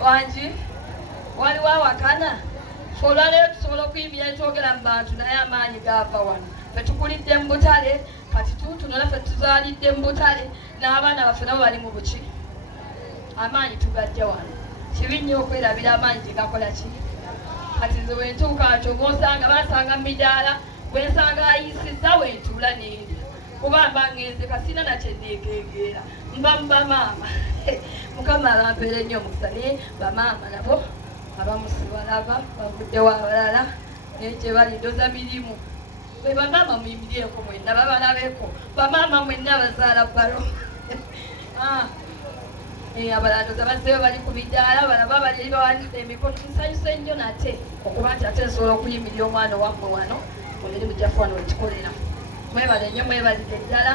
wangi waliwo awakana olwaleero tusobola okuyimbira netwogera mu bantu naye amaanyi gaava wano fe tukulidde mu butale kati tutunula fe tuzaalidde mu butale n'abaana baffe nabo bali mu buki amaanyi tugajja wano kibi nnyo okwerabira amaanyi tegakola ki kati nze bwentuuka atyo bonsanga bansanga mu midaala bwensanga ayisizza wentuula nendi kuba mba ngenze kasina nakyenneekeegeera mba mu bamaama mukama abampeera ennyo omukisa naye bamaama nabo abamusibalaba bavuddewo abalala naye gye bali ndoza mirimu bwe bamaama muyimiryeko mwenna babalabeko bamaama mwenna bazaala balo abalala ndoza bazzeyo bali ku midaala balaba bali bawanise emikono nsanyuse nnyo nate okuba nti ate nsobola okuyimirira omwana wammwe wano mu mirimu gyaffe wano wetukolera mwebale nnyo mwebalire ddala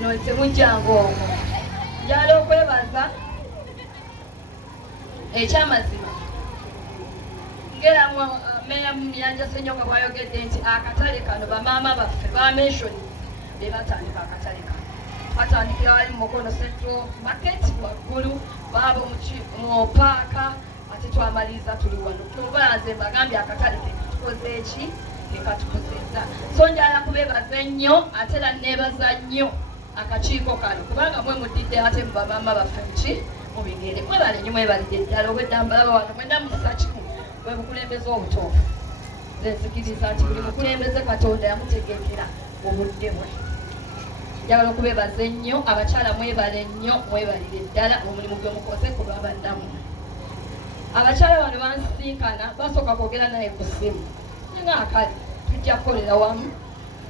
nonse mujjanga omwo njala okwebaza ekyamazima ngeramu meya Muyanja Ssenyonga bwayogedde nti akatale kano bamaama baffe bamenshoni be batandika akatale kano batandikira wali mu Mukono Central Market waggulu baabo mu paaka ate twamaliriza tuli wano tubalanze mbagambye akatale kekatukoze eki kekatukozeza so njala kubebaza ennyo ate era neebaza nnyo akakiiko kano kubanga mwe muddidde ate mu bamaama baffe muki mubigere mwebale nnyo mwebalidde ddala obwedda mbalaba wano mwenda musa kimu bwe bukulembeze obutuufu nzikiriza nti buli mukulembeze Katonda yamutegekera obudde bwe njagala okubebaza ennyo abakyala mwebale nnyo mwebalire ddala omulimu gwe mukoze ku lwabannamu abakyala bano bansisinkana basooka kwogera naye ku ssimu nga akali tujja kukolera wamu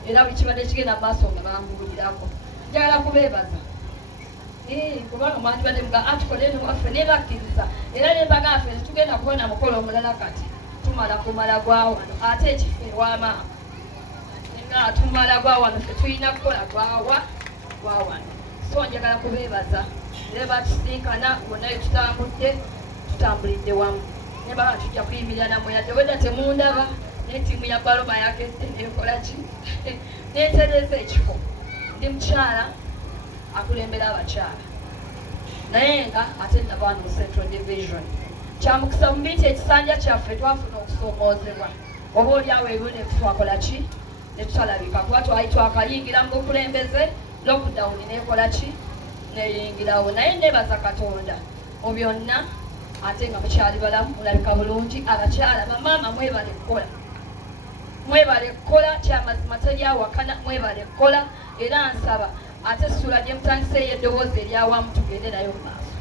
era buli kibadde kigenda mu maaso nga bambuulirako njagala kubebaza kubanga mwandibadde muga atukolere waffe nebakkiriza era nembaga ffe tugenda kubona mukolo omulala kati tumala kumala gwa wano ate ekifo ewamaama nga tumala gwa wano ffe tulina kukola gwa wano so njagala kubebaza era batusinkana bonna tutambudde tutambulidde wamu nembaga tujja kuyimirira namwe yadde wedda temundaba n'ettiimu ya Baloba yakedde nekola ki neetereza ekifo ndi mukyala akulembera abakyala naye nga ate navaano mu Central Division kyamukisa mu binti ekisanja kyaffe twafuna okusoomoozebwa oba oliawo ebyo netwakola ki netutalabika kuba twali twakayingira mu bukulembeze lockdown nekola ki neyingirawo naye nebaza Katonda mu byonna ate nga mukyali balamu mulabika bulungi abakyala bamaama mwebale kukola mwebale kukola kyamazima teryawakana mwebale kukola era nsaba ate essula gye mutandiseeyo eddoboozi eryawamu tugende nayo mu maaso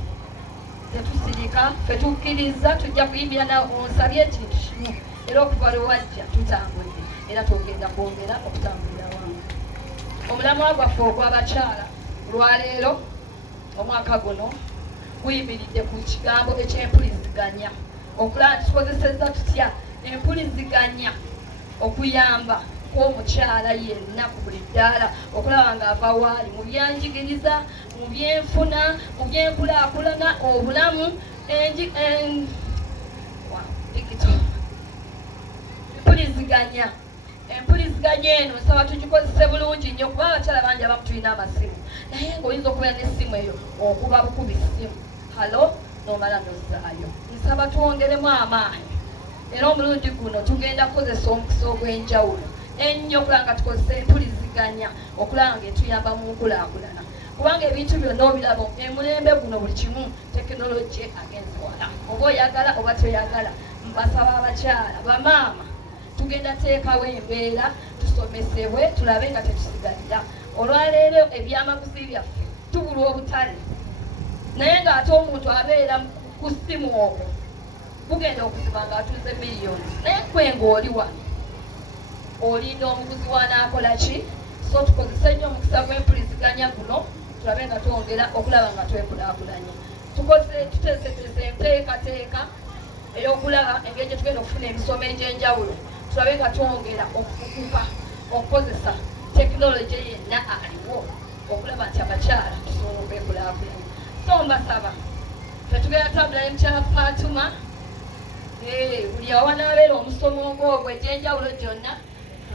tetusirika fe tukkiriza tujja kuyimbira nawe onsabye ekintu kimu era okuva lwe wajja tutambudde era tugenda kwongera okutambulira wamu omulamwa gwaffe ogw'abakyala olwaleero omwaka guno guyimiridde ku kigambo eky'empuliziganya okulaba tukozesezza tutya empuliziganya okuyamba kw'omukyala yenna ku buli ddaala okulaba ng'ava waali mu byanjigiriza mu byenfuna mu byenkulaakulana obulamu empuliziganya eno nsaba tugikozese bulungi nnyo kuba abakyala bangi abamu tulina amasimu naye ng'oyinza okubeera n'essimu eyo okuba bukuba essimu halo n'omala nozaayo nsaba twongeremu amaanyi era omulundi guno tugenda kukozesa omukisa ogw'enjawulo ennyo okulaba nga tukozesa empuliziganya okulaba nga etuyamba mu nkulaakulana kubanga ebintu byonna obiraba emulembe guno buli kimu tekinologi agenze wala oba oyagala oba toyagala mbasaba abakyala bamaama tugenda teekawo embeera tusomesebwe tulabe nga tetusigalira olwaleero ebyamaguzi byaffe tubulwa obutale naye ng'ate omuntu abeera ku ssimu okwo bugenda okuziba ng'atuze miliyoni naye kwe ng'oli wano olinda omuguzi wanaakola ki so tukozesa nnyo omukisa gw'empuliziganya guno tulabe nga twongera okulaba nga twekulaakulanya tuteesetesa enteekateeka ey'okulaba engeri gye tugenda okufuna emisomo egy'enjawulo tulabe nga twongera okufukuka okukozesa tekinologi yenna aliwo okulaba nti abakyala tusobola okwekulaakulanya so mbasaba tetugenda tabula ne mukyala Fatuma buli awanaabeera omusomo ng'ogwo egy'enjawulo gyonna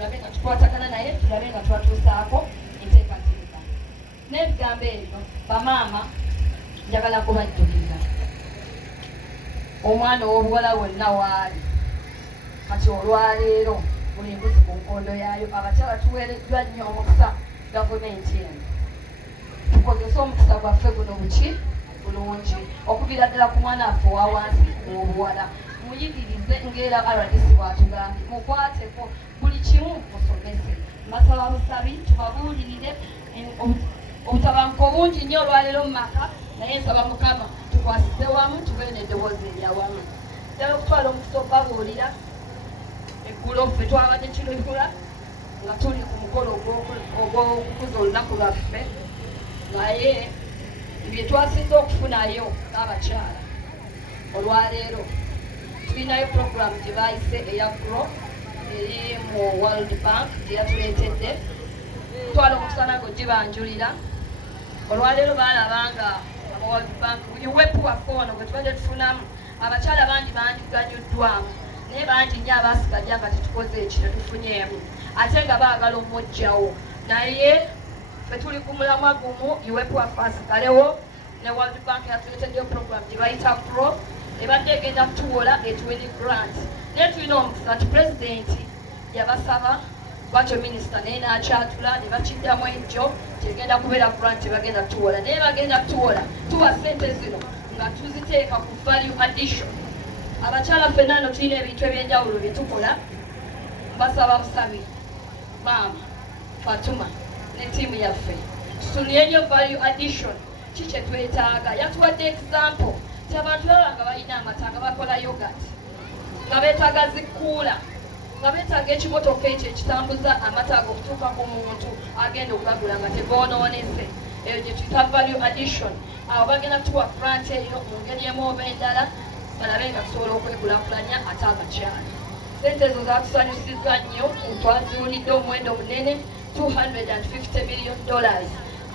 tulabe nga tukwatagana naye tulabe nga twatuusaako enteekateeka n'ebigambo ebyo bamaama njagala kubajjukiza omwana ow'obuwala wonna waali kati olwaleero buli mbuzi ku nkondo yaayo abakyala tuweereddwa nnyo omukisa gavumenti eno tukozese omukisa gwaffe guno buki bulungi okuviira ddala ku mwana waffe owa wansi ow'obuwala muyigirize ng'era RDC bw'atugambye mukwateko buli kimu musomese mbasaba busabi tubabuulirire obutabanguko bungi nnyo olwaleero mu maka naye nsaba mukama tukwasize wamu tubeere n'eddoboozi eryawamu ddala okutwala omukisa okubabuulira eggulo ffe twabadde kirikula nga tuli ku mukolo ogw'okukuza olunaku lwaffe naye bye twasinze okufunayo n'abakyala olwaleero tulinayo puroguramu gye baayise eya gro eri mu World Bank gye yatuleetedde twala omusana go gibanjulira olwaleero baalabanga aba World Bank uwepu waffe ono gwe tubadde tufunamu abakyala bangi bandiganyuddwamu naye bangi nnyo abaasigadde nga tetukoze eki tetufunyeemu ate nga baagala omujjawo naye ffe tuli ku mulamwa gumu uwepu waffe asigalewo ne World Bank yatuleeteddeyo puroguramu gye bayita pro ebadde egenda kutuwola etuweni grant naye tulina omukisa nti pulezidenti yabasaba bwatyo minisita naye n'akyatula ne bakiddamu ejjo tegenda kubeera grant bagenda kutuwola naye bagenda kutuwola tuwa ssente zino nga tuziteeka ku value addition abakyala ffenna no tulina ebintu ebyenjawulo bye tukola mbasaba busabi maama Fatuma ne ttiimu yaffe tutunire nnyo value addition ki kye twetaaga yatuwadde example ti abantu baba nga balina amata nga bakola yogurt nga beetaaga zikuula nga beetaaga ekimotoka ekyo ekitambuza amata ago okutuuka ku muntu agenda okugagula nga tegoonoonese eyo gye tuyita value addition awo bagenda kutuwa grant eyo mu ngeri emu oba endala balabe nga tusobola okwekulaakulanya ate abakyala sente ezo zaatusanyusizza nnyo twaziwulidde omuwendo munene $250 million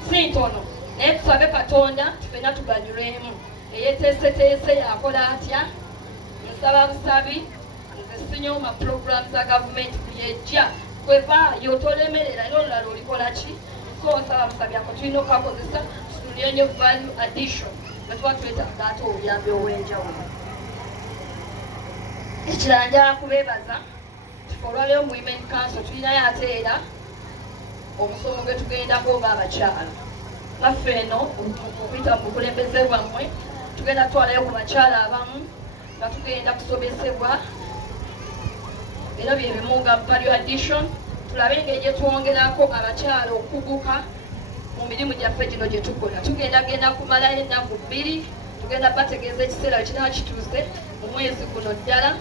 si ntono naye tusabe katonda tufena tuganyulwemu eyeteeseteese yakola atya nsaba busabi nze sinyooma puroguramu za gavumenti kuyejja kwevaayo tolemerera era olulala olikola ki so nsaba busabi ako tulina okukakozesa tutunire nnyo value addition nga tuba twetaaga ate obuyambi obw'enjawulo ekirala njala kubeebaza tufe olwaleero mu women council tulinayo ate era omusomo gwe tugendako ng'abakyala naffe eno okuyita mu bukulembeze bwammwe tugenda twalayo ku bakyala abamu nga tugenda kusomesebwa era bye bimu nga value addition tulabe engeri gye twongerako abakyala okuguka mu mirimu gyaffe gino gye tukola tugendagenda kumalayo ennaku 2 tugenda bategeeza ekiseera kinaa kituuse mu mwezi guno ddala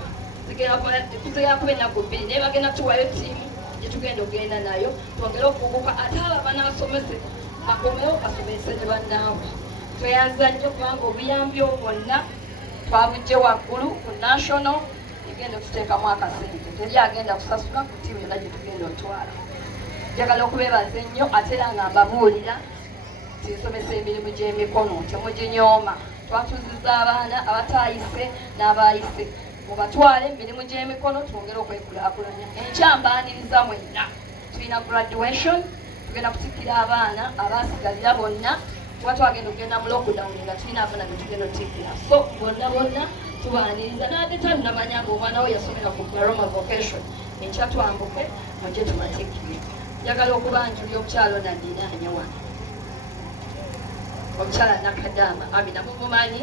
tugenda kuba ennaku 2 naye bagenda tuwayo ttiimu gye tugenda okugenda nayo twongere okuguka ate abo abanasomese akomewo asomese ne bannaabwe tweyanza nnyo kubanga obuyambi bwonna twabujje waggulu ku national egenda okututeekamu akasente teri agenda kusasula ku ttiimu yonna gye tugenda otwala njagala okubeebaza ennyo ate era nga mbabuulira tinsomesa emirimu gy'emikono temuginyooma twatuzizza abaana abataayise n'abaayise mubatwale emirimu gy'emikono twongere okwekulaakulanya enkyambaaniriza mwenna tulina graduation tugenda kutikkira abaana abaasigalira bonna kuba twagenda okugenda mu lockdown nga tulina abaana betugenda otikkira so bonna tubaaniriza naate tanamanya ngaomwana we yasomera ku Garoma vocation enkya twambuke mujje tubatikkire njagala okubanjulya omukyalo nadinaanya wano omukyala nakadaama amina mumumanyi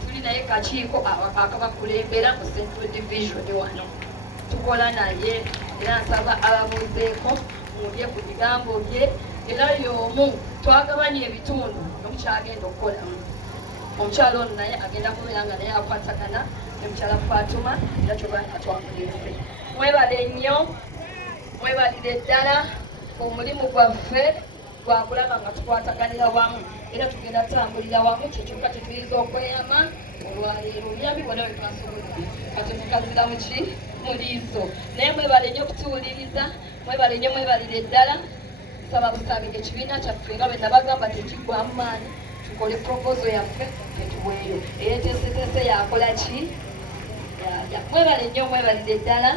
tuli naye kakiiko akabakulembera mu Central Division wano tukola naye era nsaba ababuuzeeko mubye ku bigambo bye era y'omu twagabanya ebitundu nomukyagenda okukolamu omukyalo ono naye agenda kubeera nga naye akwatagana ne mukyala Fatuma era kyobanga twamuleese mwebale nnyo mwebalire ddala omulimu gwaffe gwakulaba nga tukwataganira wamu era tugenda tutambulira wamu kyekyokka tetuyinza okweyama olwaleero obuyambi bwonna bwe twasobola katemukazira muki muliiso naye mwebale nnyo okutuwuliriza mwebale nnyo mwebalire ddala nsaba busabi ekibiina kyaffe nga bwe nabagamba tekiggwamu maanyi tukole propozo yaffe tetuweeyo eyeteeseteese yakola ki mwebale nnyo mwebalire ddala